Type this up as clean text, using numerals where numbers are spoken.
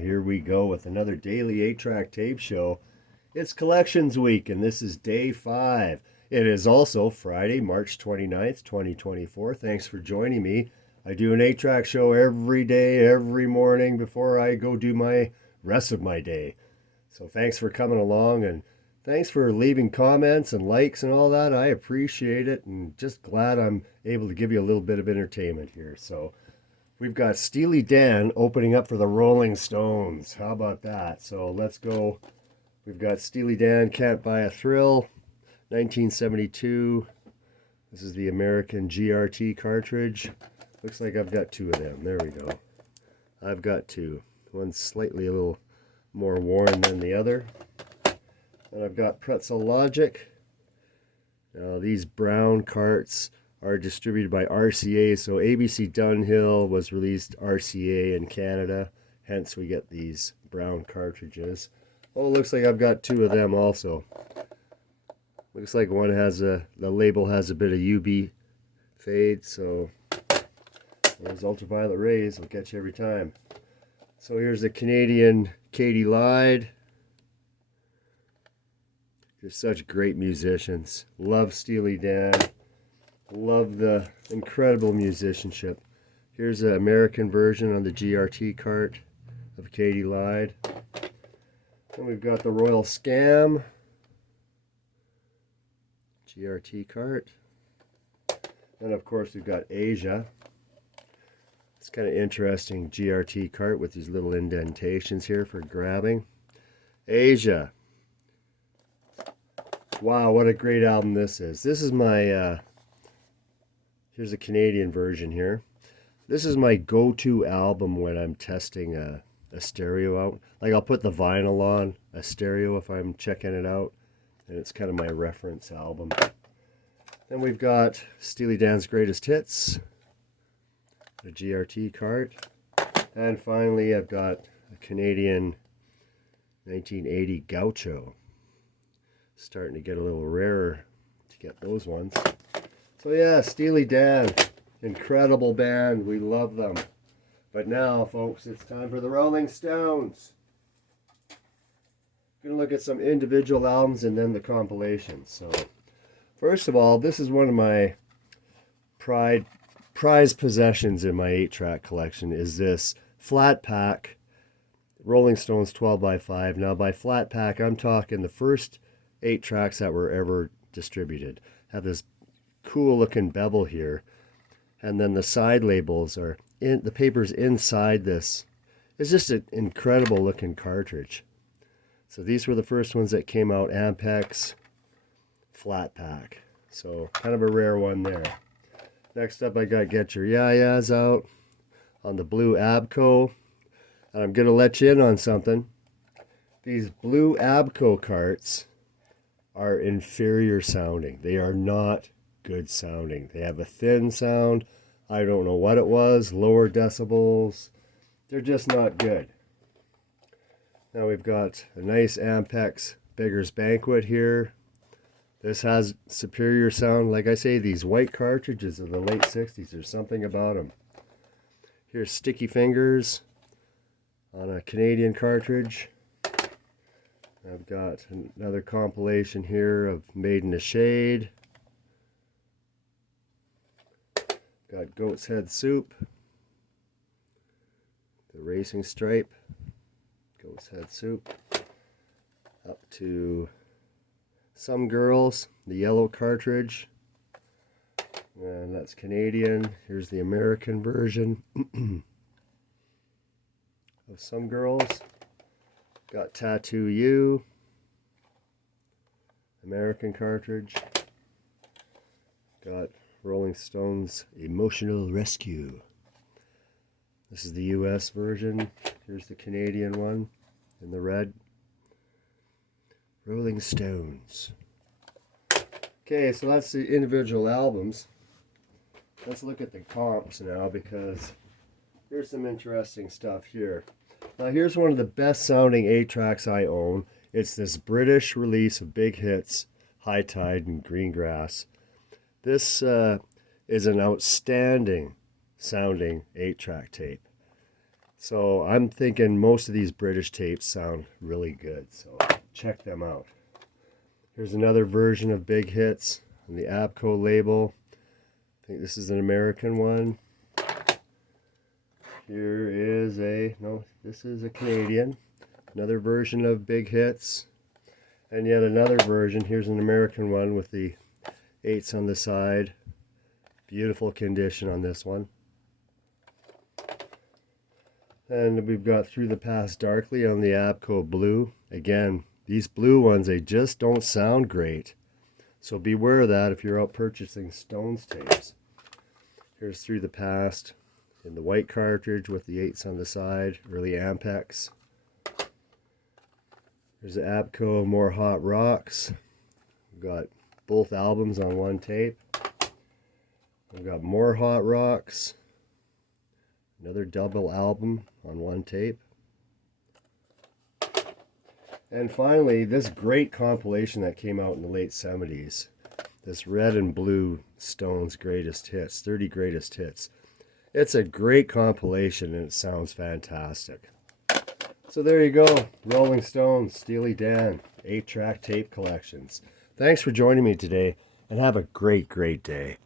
Here we go with another daily 8-track tape show. It's Collections Week, and this is day 5. It is also Friday, March 29th, 2024. Thanks for joining me. I do an 8-track show every day, every morning before I go do my rest of my day. So thanks for coming along, and thanks for leaving comments and likes and all that. I appreciate it, and just glad I'm able to give you a little bit of entertainment here. So we've got Steely Dan opening up for the Rolling Stones. How about that? So let's go. We've got Steely Dan, Can't Buy a Thrill, 1972. This is the American GRT cartridge. Looks like I've got 2 of them. There we go. I've got 2. One's slightly a little more worn than the other. And I've got Pretzel Logic. Now these brown carts are distributed by RCA, so ABC Dunhill was released RCA in Canada, hence we get these brown cartridges. Oh, looks like I've got 2 of them also. Looks like one has the label has a bit of UV fade, so those ultraviolet rays will get you every time. So here's the Canadian Katie Lyde. They're such great musicians. Love Steely Dan. Love the incredible musicianship. Here's the American version on the GRT cart of Katie Lyde. And we've got the Royal Scam GRT cart. And of course we've got Asia. It's kind of interesting GRT cart with these little indentations here for grabbing. Asia. Wow, what a great album this is. This is my here's a Canadian version here. This is my go-to album when I'm testing a stereo out. Like I'll put the vinyl on a stereo if I'm checking it out, and it's kind of my reference album. Then we've got Steely Dan's Greatest Hits, the GRT cart, and finally I've got a Canadian 1980 Gaucho. Starting to get a little rarer to get those ones. So yeah, Steely Dan, incredible band. We love them. But now, folks, it's time for the Rolling Stones. Gonna look at some individual albums and then the compilations. So, first of all, this is one of my prized possessions in my 8-track collection. Is this flat pack Rolling Stones 12x5. Now, by flat pack, I'm talking the first 8 tracks that were ever distributed. Have this cool looking bevel here, and then the side labels are in the papers inside this. It's just an incredible looking cartridge. So these were the first ones that came out, Ampex flat pack. So kind of a rare one there. Next up I got Get Your Ya-Ya's out on the blue Abco. And I'm gonna let you in on something. These blue Abco carts are inferior sounding. They are not good sounding. They have a thin sound. I don't know what it was, lower decibels. They're just not good. Now we've got a nice Ampex Beggar's Banquet here. This has superior sound. Like I say, these white cartridges of the late 60s, there's something about them. Here's Sticky Fingers on a Canadian cartridge. I've got another compilation here of Made in the Shade. Got Goat's Head Soup. The Racing Stripe. Goat's Head Soup. Up to Some Girls, the yellow cartridge. And that's Canadian. Here's the American version of Some Girls. Got Tattoo You, American cartridge. Got Rolling Stones Emotional Rescue. This is the US version. Here's the Canadian one in the red. Rolling Stones. Okay, so that's the individual albums. Let's look at the comps now, because here's some interesting stuff here. Now here's one of the best sounding 8 tracks I own. It's this British release of Big Hits, High Tide and Greengrass. This is an outstanding sounding 8-track tape. So I'm thinking most of these British tapes sound really good. So check them out. Here's another version of Big Hits on the Abco label. I think this is an American one. Here is this is a Canadian. Another version of Big Hits. And yet another version. Here's an American one with the 8s on the side. Beautiful condition on this one. And we've got Through the Past Darkly on the Abco Blue. Again, these blue ones, they just don't sound great. So beware of that if you're out purchasing Stones tapes. Here's Through the Past in the white cartridge with the 8s on the side, early Ampex. There's the Abco More Hot Rocks. We've got both albums on one tape. We've got More Hot Rocks. Another double album on one tape. And finally, this great compilation that came out in the late 70s. This red and blue Stones Greatest Hits, 30 Greatest Hits. It's a great compilation and it sounds fantastic. So there you go, Rolling Stones, Steely Dan, 8-track tape collections. Thanks for joining me today and have a great, great day.